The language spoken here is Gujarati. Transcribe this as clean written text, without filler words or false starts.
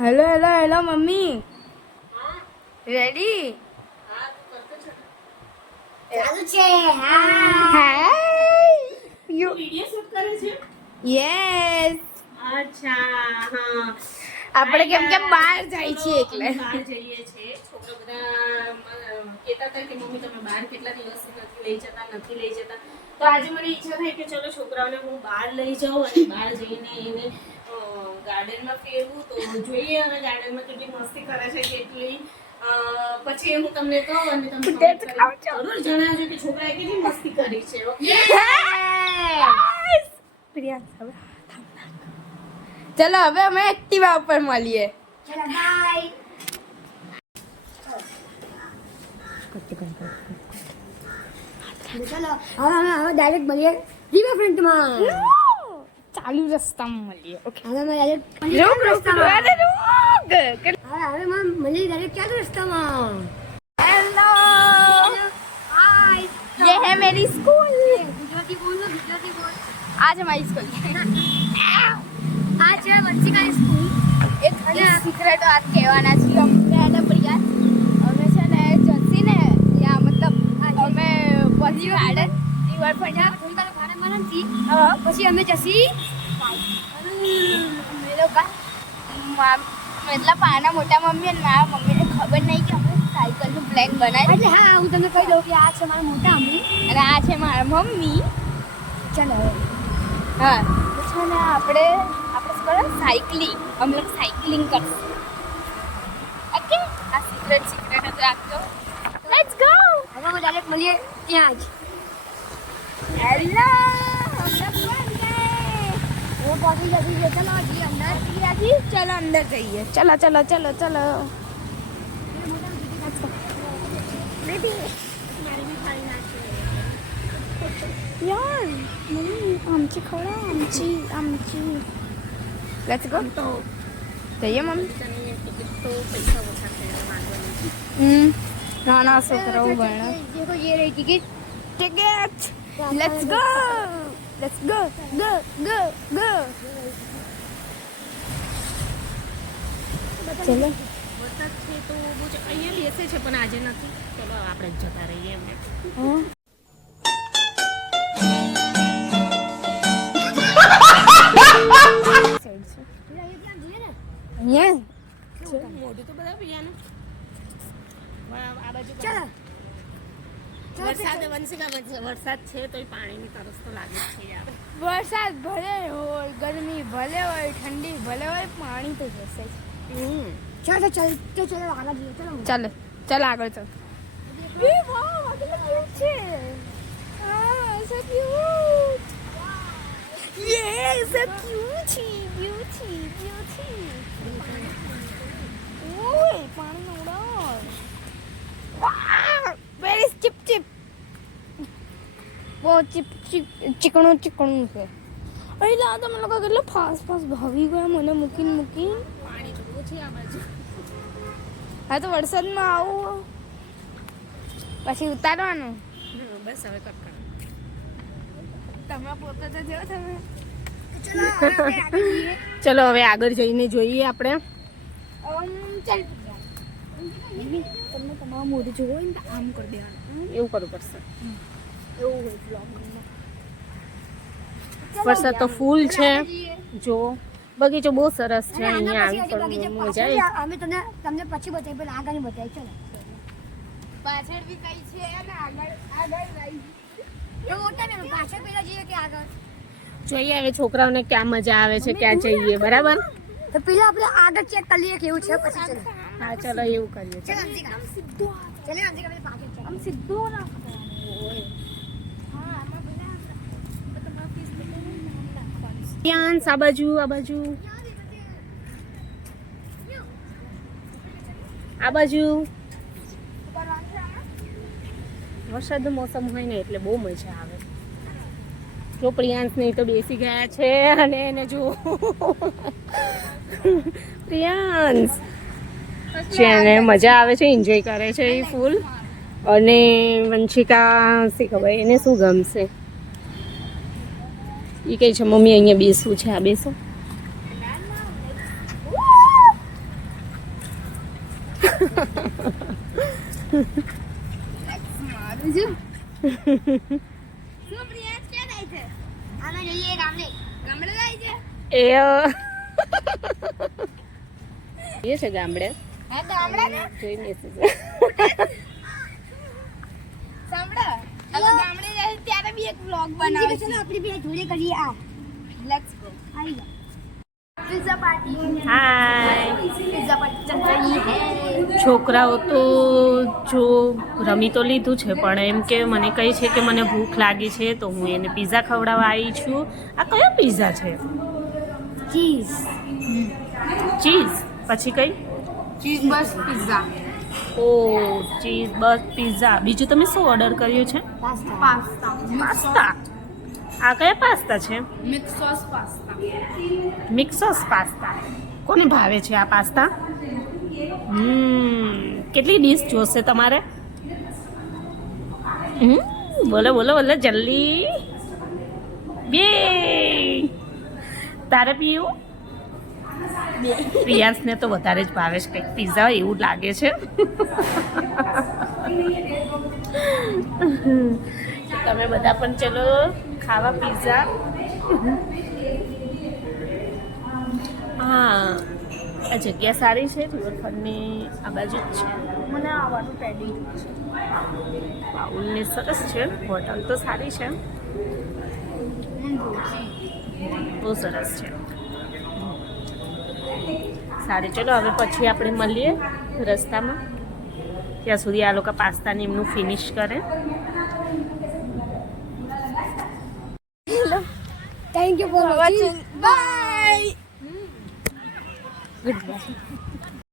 Hello hello hello mummy ready ચાલુ છે. હા હાય યુ વિડિયો શૂટ કરે છે. યસ અચ્છા હા આપણે કેમ કે બહાર જાય છે એટલે બહાર જઈએ છે. છોકરા બધા કહેતા હતા કે મમ્મી તમે બહાર કેટલા દિવસથી નથી લઈ જતા તો આજે મને ઈચ્છા થઈ કે ચલો છોકરાઓને હું બહાર લઈ જાઉં અને બહાર જઈને એને ગાર્ડનમાં ફેરવું તો જોઈએ હવે ગાર્ડનમાં કેટલી મસ્તી કરે છે કેટલી પછી હું તમને કહું અને તમે comment કરીને જરૂર જણાવજો કે છોકરાએ કેટલી મસ્તી કરી છે. ઓકે ચલો હવે અમે એક્ટિવા ઉપર મળીએ. ચલો બાય. ચલો હવે ડાયરેક્ટ મળીએ રિવરફ્રન્ટમાં. ચાલુ રસ્તામાં મળીએ. ઓકે હવે અમે ડાયરેક્ટ રૂક રૂક અરે રૂક હવે મળીએ ડાયરેક્ટ ચાલુ રસ્તામાં. Hello hi. ये है मेरी स्कूल. ગુજરાતી બોલ. आज हमारी स्कूल આ છે વંશિકાની સ્કૂલ. એક સિક્રેટ વાત કહેવાના છીએ અમને અને પ્રિયા. અમે છે ને જસીને યા મતલબ અમે પછી ગાર્ડન રિવરફ્રન્ટ પછી અમે જશી અમે લોકો મતલબ આના મોટા મમ્મી અને મારા મમ્મીને ખબર નહીં કે અમે સાયકલનું પ્લાન બનાવી. એટલે હા હું તમને કહી દઉં કે આ છે મારા મોટા મમ્મી અને આ છે મારા મમ્મી. ચાલો હા તો છે ને આપણે શું કરે સાયકલિંગ અમે લોકો સાયકલિંગ કરશું. ઓકે આ સિક્રેટ જ રાખજો. Let's go. હવે અમે ડાયરેક્ટ મળીએ ત્યાં જ. હેલો હું પહોંચી જતી છે. ચલો જઈએ અંદર. ચલો અંદર જઈએ. ચલો ચલો ચલો ચલો यार मम्मी आमची खवडा आमची लेट्स गो જઈએ મમ્મી. નાના છોકરાઓ ભણે. देखो ये रही ticket. Ticket let's go go ચલો વરસાદ છે તો બહુ અહીંયા બેસે છે પણ આજે નથી. ચલો આપણે જ જતા રહીએ એમને. અહીંયા મોઢું તો બધા પિયાનું આ બાજુ ચલો વરસાદ વરસાદ છે તોય પાણીની તરસ તો લાગે જ છે યાર. વરસાદ ભલે હોય ગરમી ભલે હોય ઠંડી ભલે હોય પાણી તો જશે જ. चलो चलो आगे जइए. चलो ચાલો ચાલો આગળ ચાલો. એ વાહ કેટલું ક્યુટ છે. હા સો ક્યુટ. યે સો બ્યુટી. ઓય પાણી ઉડાવ. વાહ વેરી ચીપ બહુ ચીકણું છે. અરે લા તમે લોકો કેટલો ફાસ્ટ ભાવી ગયા મને મૂકીને પાણી તો બહુ છે આ બાજુ. હા તો વરસાદમાં આવું પછી ઉતારવાનું. બસ હવે કટ કરો. તમે પોતે તો જો તમે. चलो आगे जइए. ચલો હવે આગળ જઈને જોઈએ આપણે. ચાલ મમ્મી તમને તમારું મોઢું જોવું હોય ને તો આમ કરી દેવાનું. એવું કરવું પડશે. એવું હોય બ્લોગમાં. વરસાદ તો ફૂલ છે. જો બગીચો બહુ સરસ છે. અહીંયા આવી બગીચે પણ મજા પાછળ આવી. અમે તમને પછી બતાવી પણ આગળ નહીં બતાવી. ચલો પાછળ બી કઈ છે અને આગળ રહી. એ મોટા બેન પાછળ પેલા જઈએ કે આગળ. જોઈએ હવે છોકરાઓને ક્યાં મજા આવે છે ક્યાં જઈએ. બરાબર તો પેલા આપણે આગળ ચેક કરી લઈએ કેવું છે પછી ચલો. હા ચલો એવું કરીએ. ચલો અંતિકા સીધો. ચલો અંતિકા આપણે પાછળ છે. આમ સીધો રાખવાનું હોય. હા આમાં પેલા તમારા ફીસ નામ નાખવાનું. ત્યાં આ બાજુ આ બાજુ વરસાદનું મોસમ હોય ને એટલે બહુ મજા આવે. જો પ્રિયાંશ નહીં તો બેસી ગયા છે અને એને જો પ્રિયાંશ છે ને મજા આવે છે એન્જોય કરે છે એ ફૂલ. અને વંશિકા શી ખબર એને શું ગમશે. એ કહે છે મમ્મી અહીંયા બેસવું છે. આ બેસો મારું છું શું પ્રિયાંશ ક્યાં જાય છે આમે જોઈએ ગામડે ગામડે જાય છે એ છે ગામડે હા ગામડા ને જોઈને સાંભળો હવે ગામડે જાય ત્યારે બી એક વ્લોગ બનાવે છે ચલો આપણે બે જોડે કરીએ આ લેટ્સ ગો આવી જા પિઝા પાર્ટી હાય પિઝા પાર્ટી ચલ રહી હે છોકરાઓ તો જો રમી તો લીધું છે પણ એમ કે મને કહે છે કે મને ભૂખ લાગી છે તો હું એને પિઝા ખવડાવવા આવી છું આ કયો પિઝા છે ચીઝ ચીઝ પછી કઈ ચીઝ બસ પિઝા ઓ ચીઝ બસ પિઝા બીજું તમે શું ઓર્ડર કર્યું છે પાસ્તા પાસ્તા પાસ્તા આ કયા પાસ્તા છે mix sauce pasta mix sauce pasta કોને ભાવે છે આ પાસ્તા કેટલી ડીશ જોશે તમારે બોલો બોલો બોલો જલ્દી બે તારે પીવું પ્રિયાંશને તો વધારે જ ભાવે છે કંઈક પિઝા એવું લાગે છે તમે બધા પણ ચલો ખાવા પિઝા હા આ જગ્યા સારી છે રિવરફ્રન્ટની આ બાજુ જ છે મને આવવાનું પેડિંગ છે બાઉલને સરસ છે હોટલ તો સારી છે બહુ સરસ છે સારું ચલો હવે પછી આપણે મળીએ રસ્તામાં ત્યાં સુધી આ લોકો પાસ્તાને એમનું ફિનિશ કરે thank you for watching bye good bye